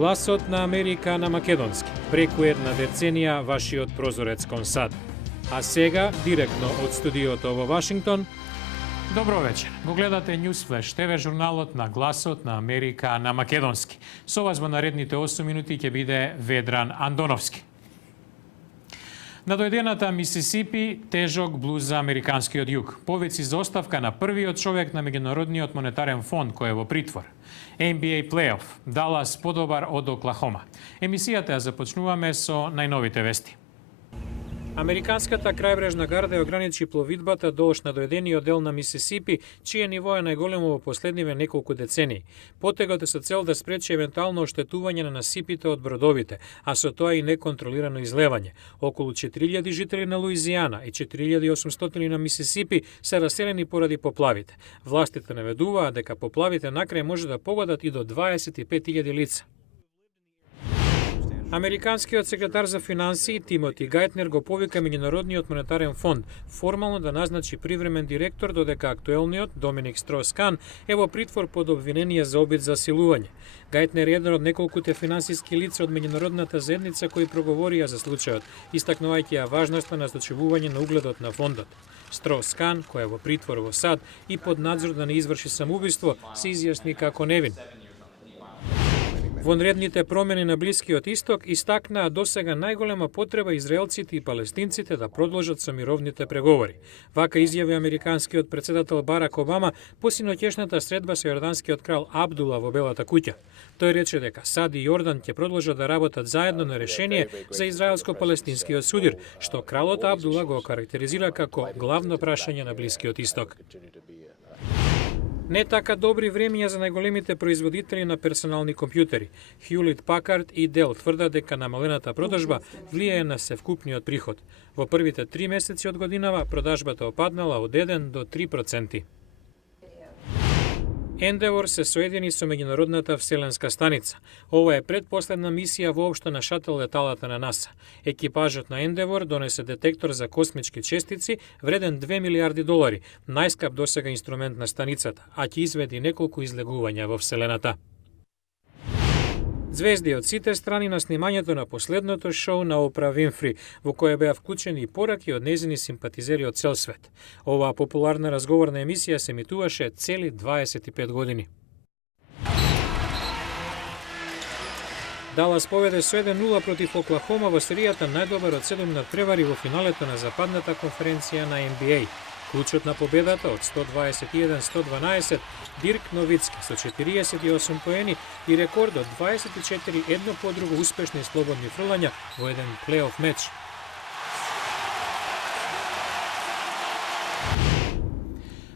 Гласот на Америка на македонски. Преку една деценија вашиот прозорец кон САД. А сега, директно од студиото во Вашингтон, добро вечер. Го гледате Newsflash, ТВ журналот на Гласот на Америка на македонски. Со вас во наредните 8 минути ќе биде Ведран Андоновски. На дојдената Мисисипи, тежок блуз за американскиот југ. Повици за оставка на првиот човек на Меѓународниот монетарен фонд кој е во притвор. NBA плейоф, Далас подобар од Оклахома. Емисијата ја започнуваме со најновите вести. Американската крајбрежна гарда ја ограничи пловидбата долж на дојдениот дел на Мисисипи, чие ниво е најголемо во последниве неколку децении. Потегот е со цел да спречи евентуално оштетување на насипите од бродовите, а со тоа и неконтролирано излевање. Околу 4000 жители на Луизијана и 4800 на Мисисипи се раселени поради поплавите. Властите наведуваат дека поплавите накрај може да погодат и до 25.000 лица. Американскиот секретар за финансии Тимоти Гајтнер го повика Меѓународниот монетарен фонд формално да назначи привремен директор, додека актуелниот Доминик Строс-Кан е во притвор под обвинение за обид за силување. Гајтнер е еден од неколкуте финансиски лица од меѓународната заедница кои проговорија за случајот, истакнувајќи ја важноста на зачувување на угледот на фондот. Строс-Кан, кој е во притвор во САД и под надзор да не изврши самоубиство, се изјасни како невин. Вонредните промени на Блискиот Исток истакнаа досега најголема потреба израелците и палестинците да продолжат со мировните преговори. Вака изјави американскиот претседател Барак Обама по синоќешната средба со јорданскиот крал Абдула во Белата куќа. Тој рече дека САД и Јордан ќе продолжат да работат заедно на решение за израелско-палестинскиот судир, што кралот Абдула го карактеризира како главно прашање на Блискиот Исток. Не така добри времиња за најголемите производители на персонални компјутери. Hewlett Packard и Dell тврдат дека намалената продажба влијае на севкупниот приход. Во првите 3 месеци од годинава продажбата опаднала од 1 до 3%. Endeavour се соедини со меѓународната вселенска станица. Ова е предпоследна мисија воопшто на шател леталата на НАСА. Екипажот на Endeavour донесе детектор за космички честици вреден $2 милиарди, најскап досега инструмент на станицата, а ќе изведи неколку излегувања во вселената. Звезди од сите страни на снимањето на последното шоу на Опра Винфри, во кое беа вклучени и пораки од нејзини симпатизери од цел свет. Оваа популарна разговорна емисија се емитуваше цели 25 години. Далас поведе со 1-0 против Оклахома во серијата најдобар од 7 надпревари во финалето на западната конференција на NBA. Клучот на победата од 121-112 Дирк Новицки со 48 поени и рекорд од 24 едно по друго успешни слободни фрлања во еден плейоф меч.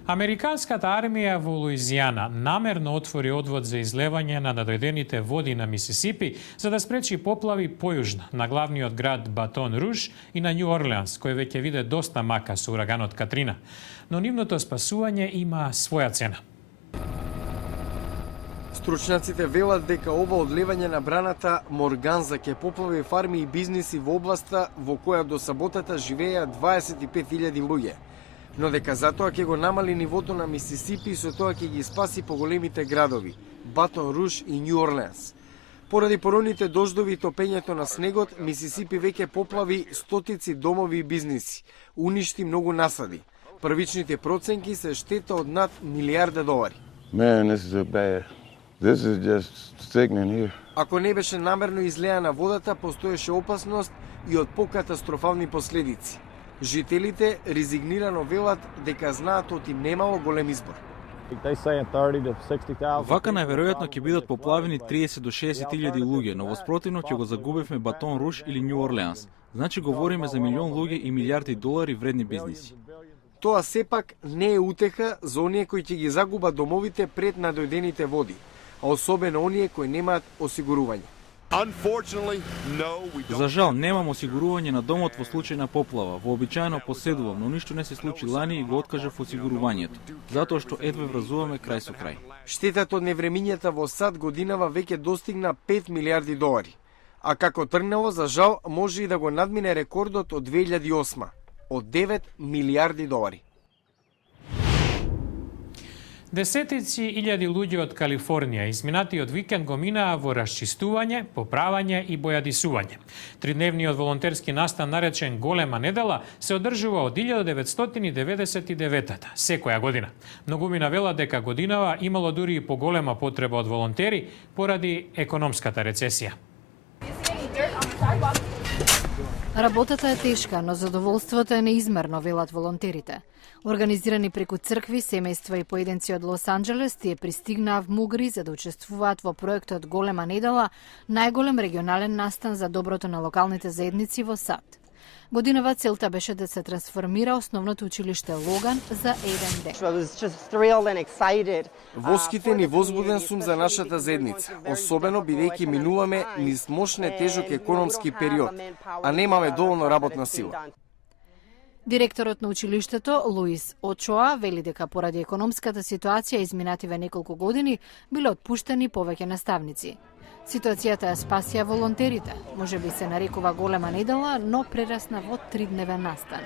Американската армија во Луизијана намерно отвори одвод за излевање на надојдените води на Мисисипи за да спречи поплави појужно на главниот град Батон Руж и на Њу Орлеанс, кој веќе виде доста мака со ураганот Катрина. Но нивното спасување има своја цена. Стручњаците велат дека ова одлевање на браната Морганза ќе поплави фарми и бизниси во областа во која до саботата живееа 25.000 луѓе, но дека затоа ќе го намали нивото на Мисисипи и со тоа ќе ги спаси поголемите градови Батон Руж и Њу Орлеанс. Поради пороните дождови и топењето на снегот, Мисисипи веќе поплави стотици домови и бизниси, уништи многу насади. Првичните проценки се штета од над $1 милиарди. Man, this is just sickening here. Ако не беше намерно излеана водата, постоеше опасност и од покатастрофални последици. Жителите резигнирано велат дека знаат од им немало голем избор. Вака најверојатно ќе бидат поплавени 30 до 60.000 луѓе, но во спротивно ќе го загубевме Батон Руж или Њу Орлеанс. Значи говориме за $1 милион и $милиарди вредни бизниси. Тоа сепак не е утеха за оние кои ќе ги загубат домовите пред надојдените води, а особено оние кои немаат осигурување. За жал, немам осигурување на домот во случај на поплава. Вообичаено поседувам, но ништо не се случи лани и го откажав осигурувањето, затоа што едва вразуваме крај со крај. Штетата од невремињата во САД годинава веќе достигна $5 милиарди, а како тргнало, за жал, може и да го надмине рекордот од 2008 од $9 милиарди. Десетици илјади луѓе од Калифорнија изминатиот викенд го минаа во расчистување, поправање и бојадисување. Тридневниот волонтерски настан наречен Голема недела се одржува од 1999-та, секоја година. Многумина велат дека годинава имало дури и поголема потреба од волонтери поради економската рецесија. Работата е тешка, но задоволството е неизмерно, велат волонтерите. Организирани преку цркви, семејства и поединци од Лос Анџелес, тие пристигнаа в Мугри за да учествуваат во проектот Голема недела, најголем регионален настан за доброто на локалните заедници во САД. Годинава целта беше да се трансформира основното училиште Логан за еден ден. Воскитен и возбуден сум за нашата заедница, особено бидејќи минуваме низ мощне тежок економски период, а немаме доволно работна сила. Директорот на училиштето, Луис Очоа, вели дека поради економската ситуација изминативе неколку години биле отпуштени повеќе наставници. Ситуацијата ја спасија волонтерите. Може би се нарекува Голема недела, но прерасна во тридневен настан.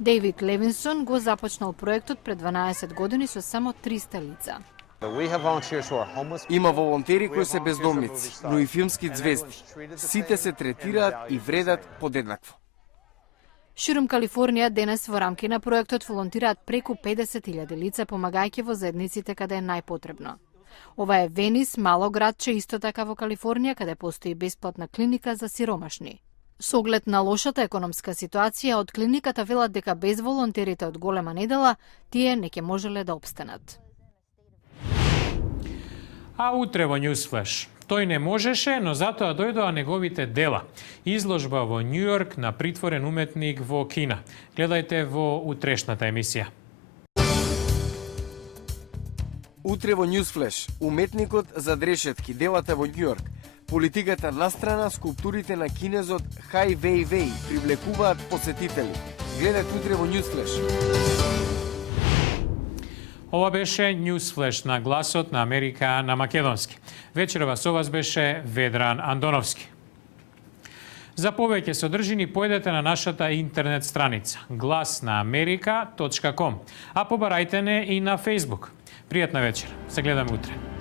Дейвид Левинсон го започнал проектот пред 12 години со само 300 лица. Има волонтери кои се бездомници, но и филмски звезди. Сите се третираат и вредат подеднакво. Ширум Калифорнија денес во рамки на проектот волонтираат преку 50.000 лица помагајќи во заедниците каде е најпотребно. Ова е Венис, мало градче исто така во Калифорнија, каде постои бесплатна клиника за сиромашни. Со оглед на лошата економска ситуација, од клиниката велат дека без волонтерите од Голема недела, тие не ќе можеле да опстанат. А утре во Newsflash. Тој не можеше, но затоа дојдоа неговите дела. Изложба во Њу Јорк на притворен уметник во Кина. Гледајте во утрешната емисија. Утре во Newsflash, уметникот за дрешетки, делата во Њу Јорк, политиката настрана, скулптурите на кинезот Хај Веј Веј привлекуваат посетители. Гледате утре во Newsflash. Ова беше Newsflash на гласот на Америка на македонски. Вечерва со вас беше Ведран Андоновски. За повеќе содржини појдете на нашата интернет страница glasnaamerika.com, а побарајте не и на Facebook. Пријатна вечер. Се гледаме утре.